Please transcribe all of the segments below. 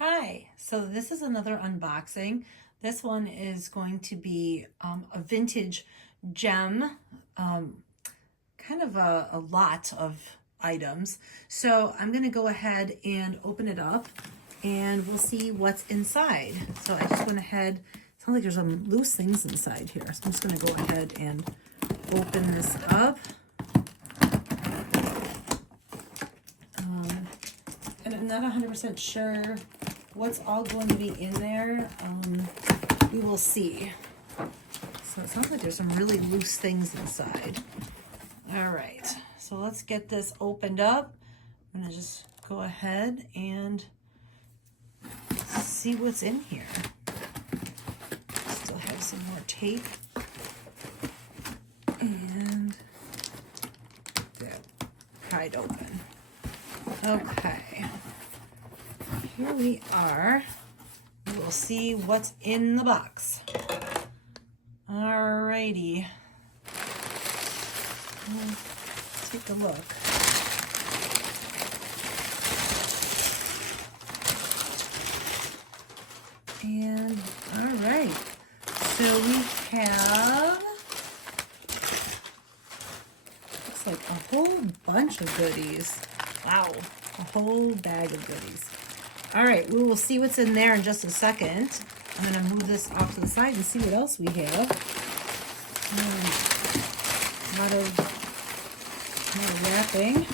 Hi, so this is another unboxing. This one is going to be a vintage gem, kind of a lot of items. So I'm going to go ahead and open it up and we'll see what's inside. So I just went ahead, it sounds like there's some loose things inside here. So I'm just going to go ahead and open this up. And I'm not 100% sure what's all going to be in there. We will see. So it sounds like there's some really loose things inside. All right, so let's get this opened up. I'm gonna just go ahead and see what's in here. Still have some more tape. And that pried open. Okay. Here we are. We'll see what's in the box. Alrighty. Let's take a look. And alright. So we have, looks like a whole bunch of goodies. Wow, a whole bag of goodies. All right, we will see what's in there in just a second. I'm going to move this off to the side and see what else we have. A lot of wrapping.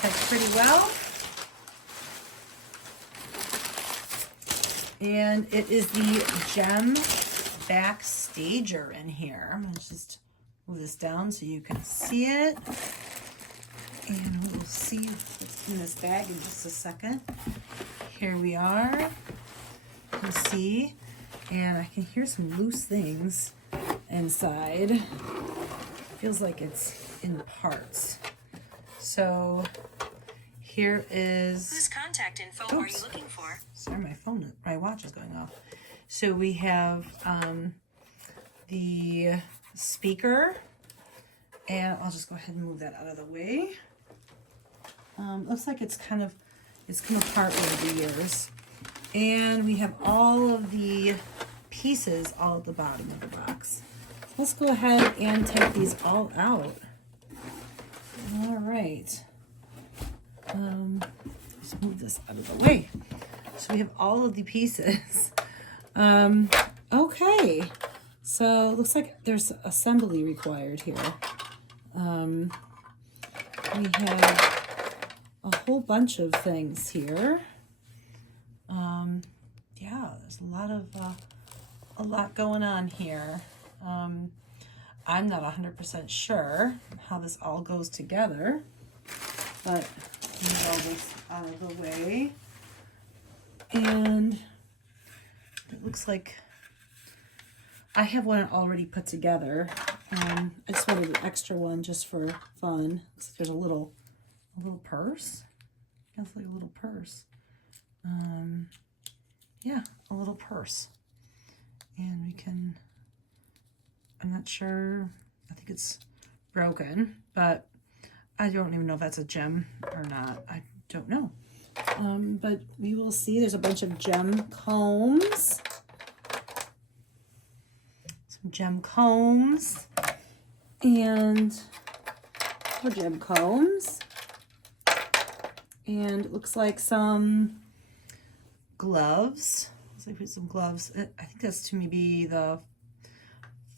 Packed pretty well. And it is the gem Backstager in here. I'm going to just move this down so you can see it. And we'll see what's in this bag in just a second. Here we are. You can see, and I can hear some loose things inside. Feels like it's in parts. So here is. Whose contact info are you looking for? Sorry, my watch is going off. So we have the speaker, and I'll just go ahead and move that out of the way. Looks like it's come apart over the years. And we have all of the pieces all at the bottom of the box. Let's go ahead and take these all out. All right. Just move this out of the way. So we have all of the pieces. Okay. So it looks like there's assembly required here. We have a whole bunch of things here. Yeah, there's a lot going on here. I'm not 100% sure how this all goes together, but move all this out of the way. And it looks like I have one already put together. I just wanted an extra one just for fun. Looks like there's a little purse. That's like a little purse. Yeah, a little purse. And we can, I'm not sure, I think it's broken, but I don't even know if that's a gem or not. I don't know. But we will see. There's a bunch of gem combs. Some gem combs. And more gem combs. And it looks like some gloves. Looks like we have some gloves. I think that's to maybe the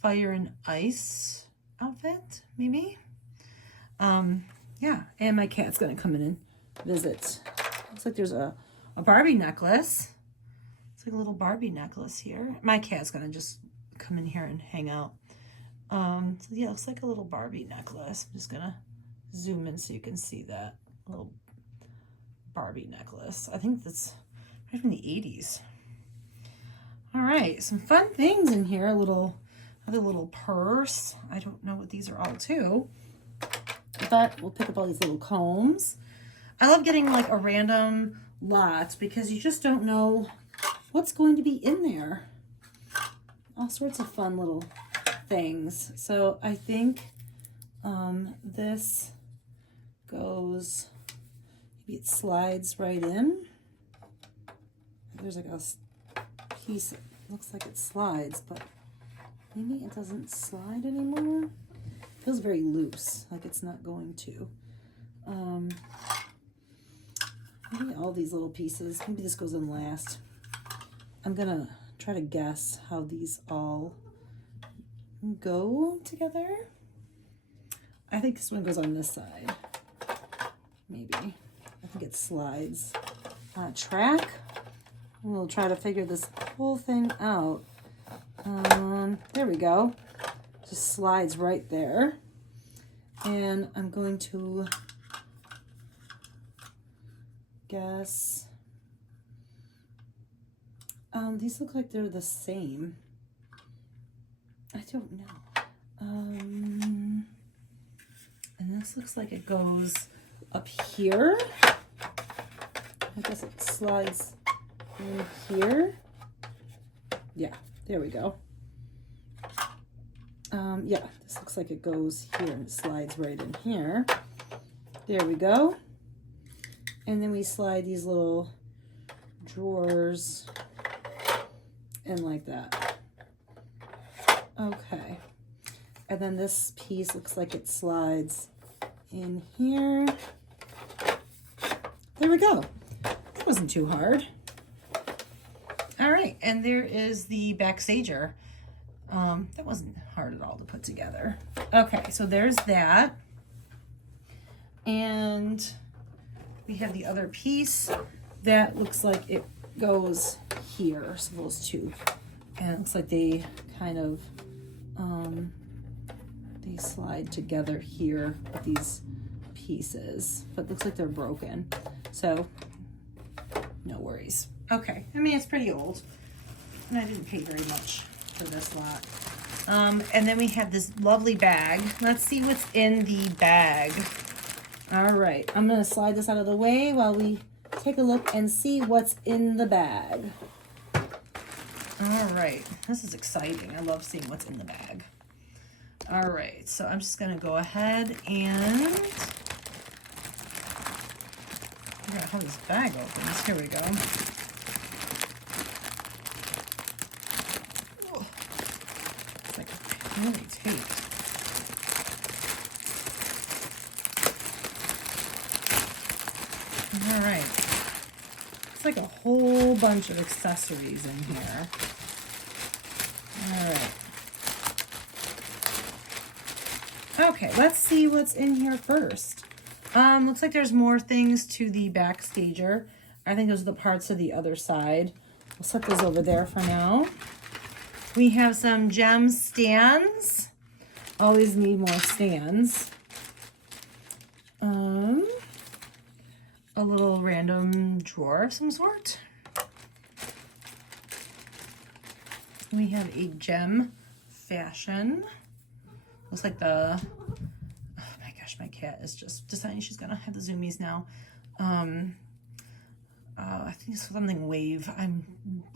fire and ice outfit, maybe. Yeah, and my cat's gonna come in and visit. Looks like there's a Barbie necklace. It's like a little Barbie necklace here. My cat's gonna just come in here and hang out. So yeah, it looks like a little Barbie necklace. I'm just gonna zoom in so you can see that little Barbie necklace. I think that's right from the 80s. All right, some fun things in here. Another little purse. I don't know what these are all to, but we'll pick up all these little combs. I love getting like a random lot because you just don't know what's going to be in there. All sorts of fun little things. So I think this goes, maybe it slides right in. there's like a piece that looks like it slides, but maybe it doesn't slide anymore. It feels very loose, like it's not going to. Maybe all these little pieces, maybe this goes in last. I'm gonna try to guess how these all go together. I think this one goes on this side. Maybe. I think it slides on a track. We'll try to figure this whole thing out. There we go. Just slides right there. And I'm going to guess. These look like they're the same. I don't know. And this looks like it goes up here. I guess it slides in here. Yeah, there we go. Yeah, this looks like it goes here and it slides right in here. There we go. And then we slide these little drawers in like that. Okay. And then this piece looks like it slides in here. There we go. That wasn't too hard. All right, and there is the Backstager. That wasn't hard at all to put together. Okay, so there's that. And we have the other piece that looks like it goes here, so those two. And it looks like they kind of, they slide together here with these pieces, but it looks like they're broken. So, no worries. Okay, I mean, it's pretty old, and I didn't pay very much for this lot. And then we have this lovely bag. Let's see what's in the bag. All right, I'm gonna slide this out of the way while we take a look and see what's in the bag. All right, this is exciting. I love seeing what's in the bag. All right, so I'm just gonna go ahead and figure out how this bag opens. Here we go. Ooh, it's like really taped. All right. It's like a whole bunch of accessories in here. All right. Okay, let's see what's in here first. Looks like there's more things to the Backstager. I think those are the parts of the other side. We'll set those over there for now. We have some gem stands. Always need more stands. A little random drawer of some sort. We have a gem fashion. Looks like the, oh my gosh, my cat is just deciding she's gonna have the zoomies now. I think it's something wave. I'm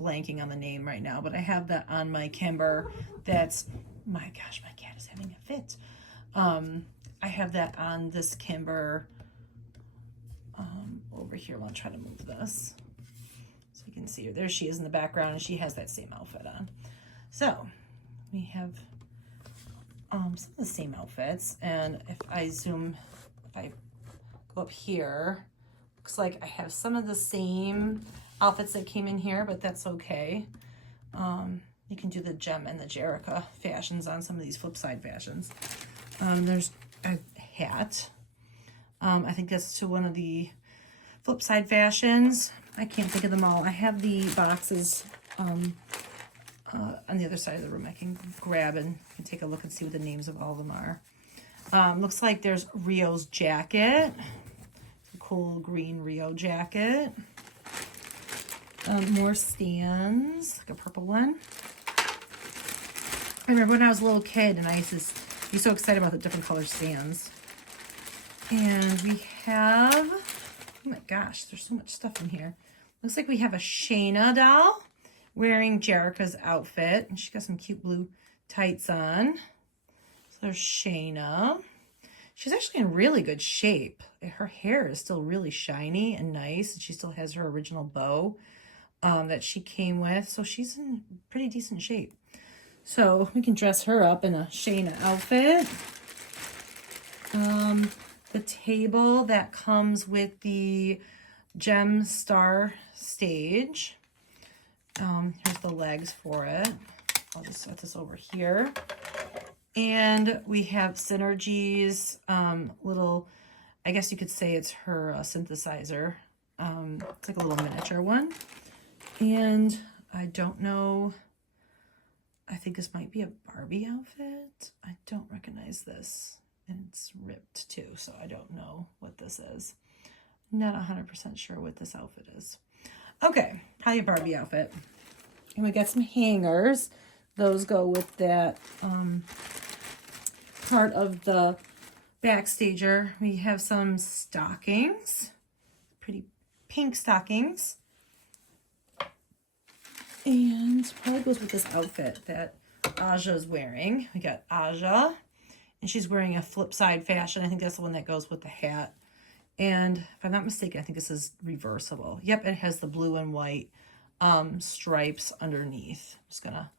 blanking on the name right now, but I have that on my Kimber. That's, my gosh, my cat is having a fit. I have that on this Kimber over here. I'll try to move this so you can see her. There she is in the background, and she has that same outfit on. So we have some of the same outfits, and if I zoom, if I go up here, looks like I have some of the same outfits that came in here, but that's okay. You can do the gem and the Jerica fashions on some of these flip side fashions. There's a hat. I think that's to one of the flip side fashions. I can't think of them all. I have the boxes on the other side of the room. I can grab and take a look and see what the names of all of them are. Looks like there's Rio's jacket. A cool green Rio jacket. More stands, like a purple one. I remember when I was a little kid and I used to be so excited about the different color stands. And we have, oh my gosh, there's so much stuff in here. Looks like we have a Shayna doll wearing Jerica's outfit. And she got some cute blue tights on. So there's Shayna. She's actually in really good shape. Her hair is still really shiny and nice. And she still has her original bow. that she came with. So she's in pretty decent shape. So we can dress her up in a Shayna outfit. The table that comes with the Gem Star stage. Here's the legs for it. I'll just set this over here. And we have Synergy's little, I guess you could say it's her synthesizer. It's like a little miniature one. And I don't know, I think this might be a Barbie outfit. I don't recognize this. And it's ripped too, so I don't know what this is. Not 100% sure what this outfit is. Okay, probably a Barbie outfit. And we got some hangers. Those go with that part of the Backstager. We have some stockings. Pretty pink stockings. And probably goes with this outfit that Aja's wearing. We got Aja. And she's wearing a flip side fashion. I think that's the one that goes with the hat. And if I'm not mistaken, I think this is reversible. Yep, it has the blue and white stripes underneath. I'm just going to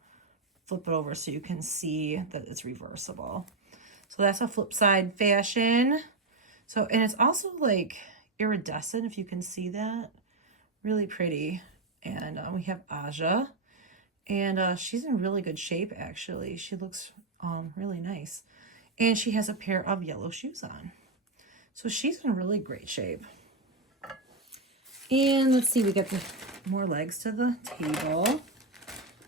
flip it over so you can see that it's reversible. So that's a flip side fashion. So, and it's also like iridescent, if you can see that. Really pretty. And we have Aja. And she's in really good shape, actually. She looks really nice. And she has a pair of yellow shoes on. So she's in really great shape. And let's see, we got the more legs to the table.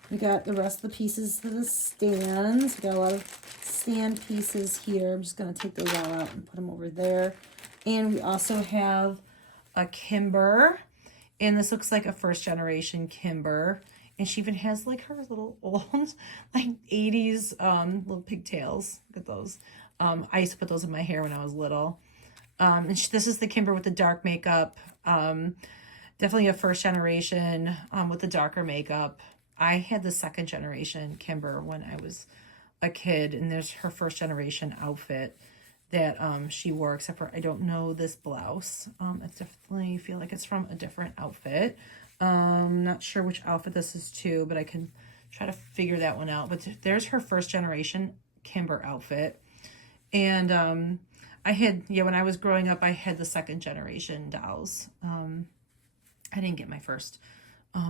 We got the rest of the pieces to the stands. We got a lot of stand pieces here. I'm just going to take those all out and put them over there. And we also have a Kimber. And this looks like a first generation Kimber. And she even has like her little old, like 80's little pigtails. Look at those. I used to put those in my hair when I was little. And this is the Kimber with the dark makeup. Definitely a first generation with the darker makeup. I had the second generation Kimber when I was a kid. And there's her first generation outfit that she wore, except for I don't know this blouse. I definitely feel like it's from a different outfit. Not sure which outfit this is too, but I can try to figure that one out. But there's her first generation Kimber outfit. And I had, when I was growing up, I had the second generation dolls. I didn't get my first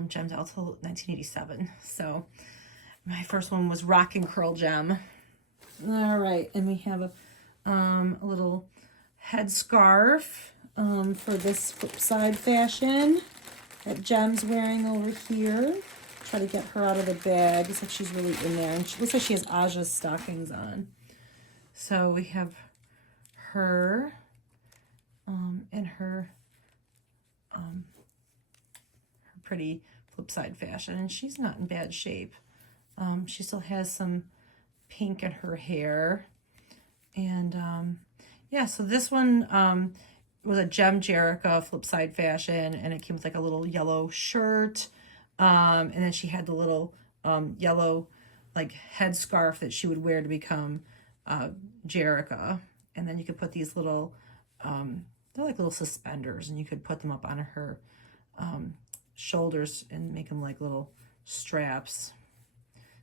gem doll till 1987. So my first one was Rockin' Curl Gem. All right, and we have a little head scarf for this flip side fashion that Gem's wearing over here. Try to get her out of the bag. Looks like she's really in there. And she looks like she has Aja's stockings on. So we have her in her pretty flip side fashion. And she's not in bad shape. She still has some pink in her hair. And yeah, so this one was a Gem Jerica flip side fashion, and it came with like a little yellow shirt, and then she had the little yellow like headscarf that she would wear to become Jerica. And then you could put these little they're like little suspenders, and you could put them up on her shoulders and make them like little straps.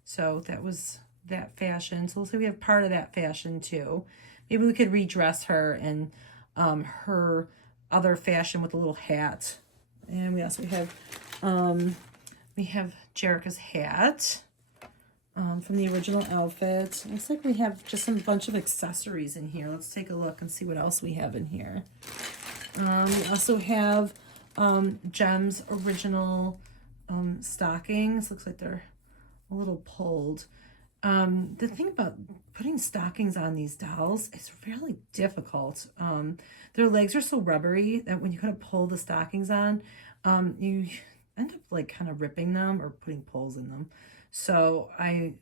So that was that fashion. So let's say we have part of that fashion too. Maybe we could redress her in her other fashion with a little hat. And we also have Jerica's hat from the original outfit. Looks like we have just a bunch of accessories in here. Let's take a look and see what else we have in here. We also have Gem's original stockings. Looks like they're a little pulled. The thing about putting stockings on these dolls is really difficult. Their legs are so rubbery that when you kind of pull the stockings on, you end up like kind of ripping them or putting pulls in them. So I'm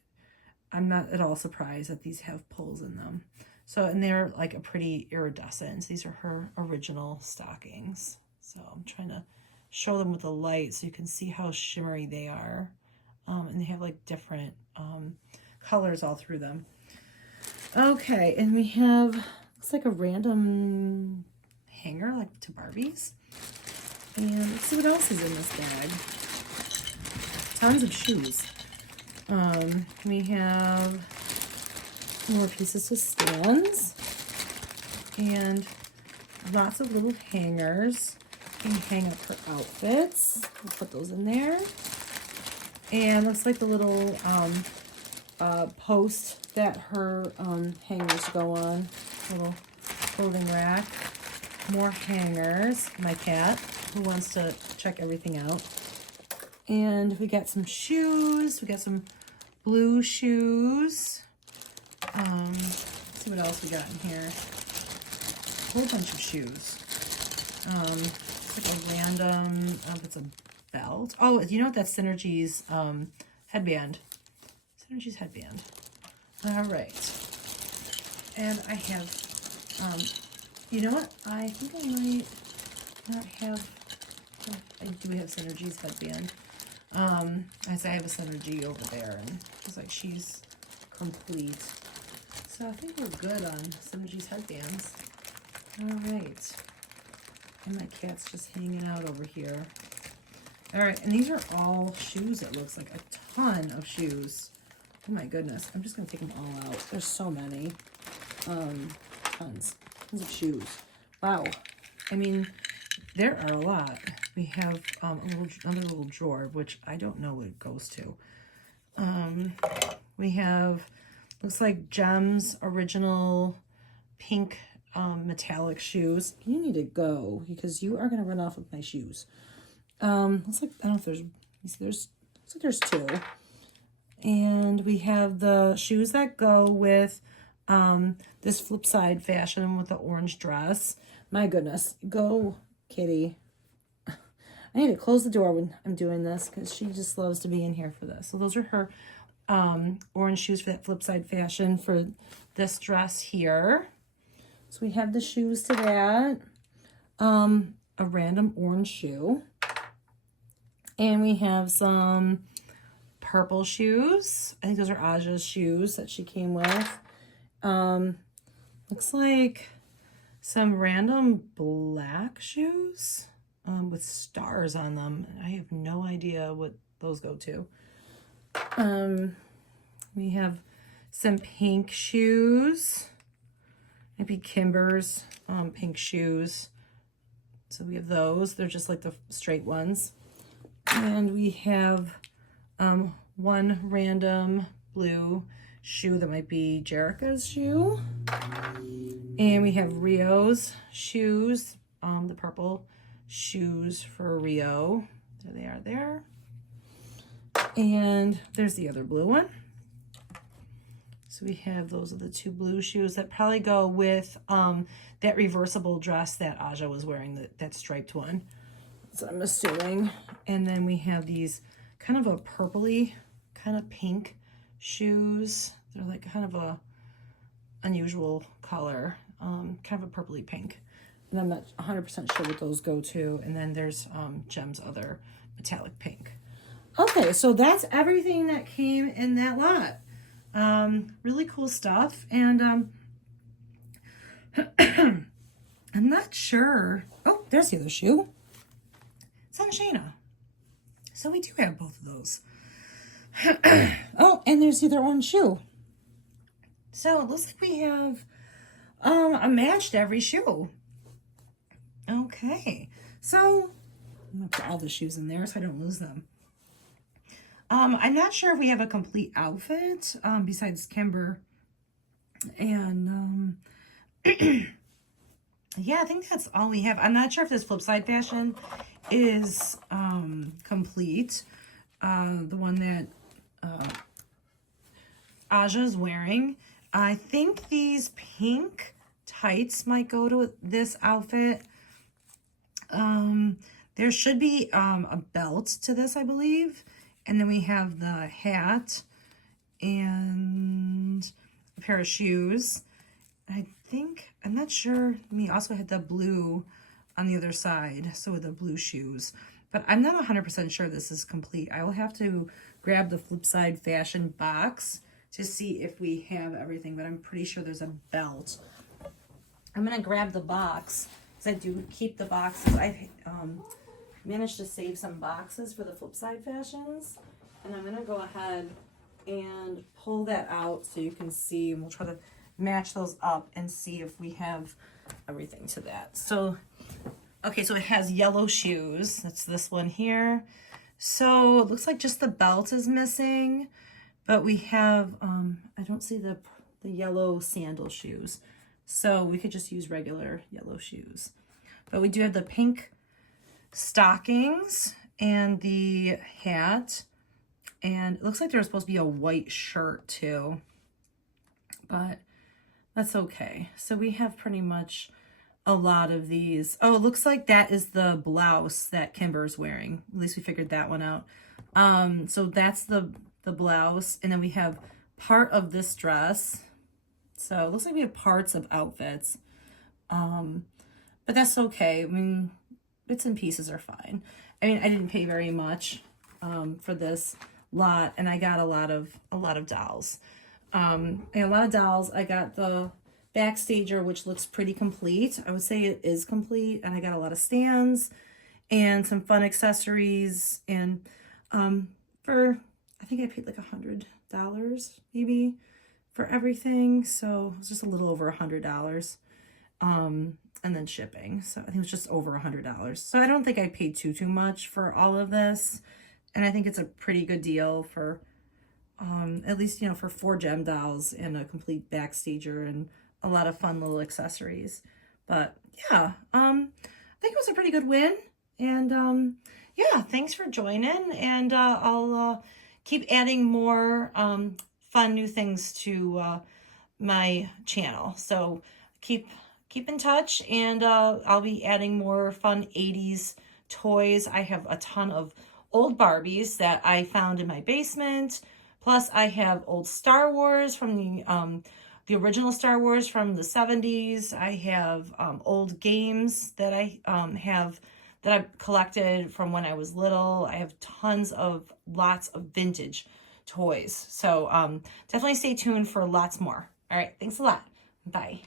not at all surprised that these have pulls in them. So, and they're like a pretty iridescent. These are her original stockings. So I'm trying to show them with the light so you can see how shimmery they are. And they have like different colors all through them. Okay, and we have, looks like a random hanger like to Barbies. And let's see what else is in this bag. tons of shoes. We have more pieces to stands and lots of little hangers. You can hang up her outfits. We'll put those in there. And looks like the little post that her hangers go on. Little clothing rack. More hangers. My cat, who wants to check everything out. And we got some shoes. We got some blue shoes. Let's see what else we got in here. A whole bunch of shoes. It's like a random, I don't know if it's a belt. Oh, you know what? That's Synergy's headband. Synergy's headband. All right. And I have, you know what? I think I might not have, I do have Synergy's headband. I say I have a Synergy over there, and it's like she's complete. So I think we're good on Synergy's headbands. All right. And my cat's just hanging out over here. All right, and these are all shoes, it looks like. A ton of shoes. Oh my goodness. I'm just going to take them all out. There's so many. Tons of shoes. Wow. I mean, there are a lot. We have another little drawer, which I don't know what it goes to. We have, looks like Gems original pink metallic shoes. You need to go because you are going to run off with my shoes. Looks like, I don't know if there's, looks like there's two. And we have the shoes that go with this flip side fashion with the orange dress. My goodness. Go, kitty. I need to close the door when I'm doing this because she just loves to be in here for this. So those are her orange shoes for that flip side fashion for this dress here. So we have the shoes to that. A random orange shoe. And we have some purple shoes. I think those are Aja's shoes that she came with. Looks like some random black shoes with stars on them. I have no idea what those go to. We have some pink shoes. Maybe Kimber's pink shoes. So we have those. They're just like the straight ones. And we have one random blue shoe that might be Jerica's shoe. And we have Rio's shoes, the purple shoes for Rio. There they are there. And there's the other blue one. So we have, those are the two blue shoes that probably go with that reversible dress that Aja was wearing, that striped one. So I'm assuming. And then we have these kind of a purpley, kind of pink shoes. They're like kind of a unusual color, kind of a purpley pink. And I'm not 100% sure what those go to. And then there's Gem's other metallic pink. Okay, so that's everything that came in that lot. Really cool stuff. And I'm not sure. Oh, there's the other shoe. It's on Shayna. So we do have both of those. Oh, and there's the other one shoe. So it looks like we have a match to every shoe. Okay. So I'm going to put all the shoes in there so I don't lose them. I'm not sure if we have a complete outfit besides Kimber. And yeah, I think that's all we have. I'm not sure if this flip side fashion is complete. The one that Aja's wearing. I think these pink tights might go to this outfit. There should be a belt to this, I believe. And then we have the hat and a pair of shoes. I think, I'm not sure, we also had the blue on the other side, so the blue shoes. But I'm not 100% sure this is complete. I will have to grab the flip side fashion box to see if we have everything, but I'm pretty sure there's a belt. I'm going to grab the box, because I do keep the boxes. I managed to save some boxes for the flip side fashions. And I'm going to go ahead and pull that out so you can see, and we'll try to match those up and see if we have everything to that. So, okay, so it has yellow shoes. That's this one here. So it looks like just the belt is missing, but we have, I don't see the yellow sandal shoes. So we could just use regular yellow shoes. But we do have the pink stockings and the hat. And it looks like there's supposed to be a white shirt too. But that's okay. So we have pretty much a lot of these. Oh, it looks like that is the blouse that Kimber's wearing. At least we figured that one out. So that's the blouse. And then we have part of this dress. So it looks like we have parts of outfits. But that's okay. I mean, bits and pieces are fine. I mean, I didn't pay very much for this lot, and I got a lot of dolls. I got a lot of dolls. I got the Backstager, which looks pretty complete. I would say it is complete, and I got a lot of stands and some fun accessories. And for, I think I paid like $100 maybe for everything. So it was just a little over $100. And then shipping. So I think it was just over $100. So I don't think I paid too much for all of this. And I think it's a pretty good deal for, at least, you know, for 4 gem dolls and a complete Backstager and a lot of fun little accessories. But yeah, I think it was a pretty good win. And yeah, thanks for joining. And I'll keep adding more fun new things to my channel. So keep in touch, and I'll be adding more fun 80s toys. I have a ton of old Barbies that I found in my basement. Plus, I have old Star Wars from the original Star Wars from the 70s. I have old games that I have that I've collected from when I was little. I have lots of vintage toys. So definitely stay tuned for lots more. All right, thanks a lot. Bye.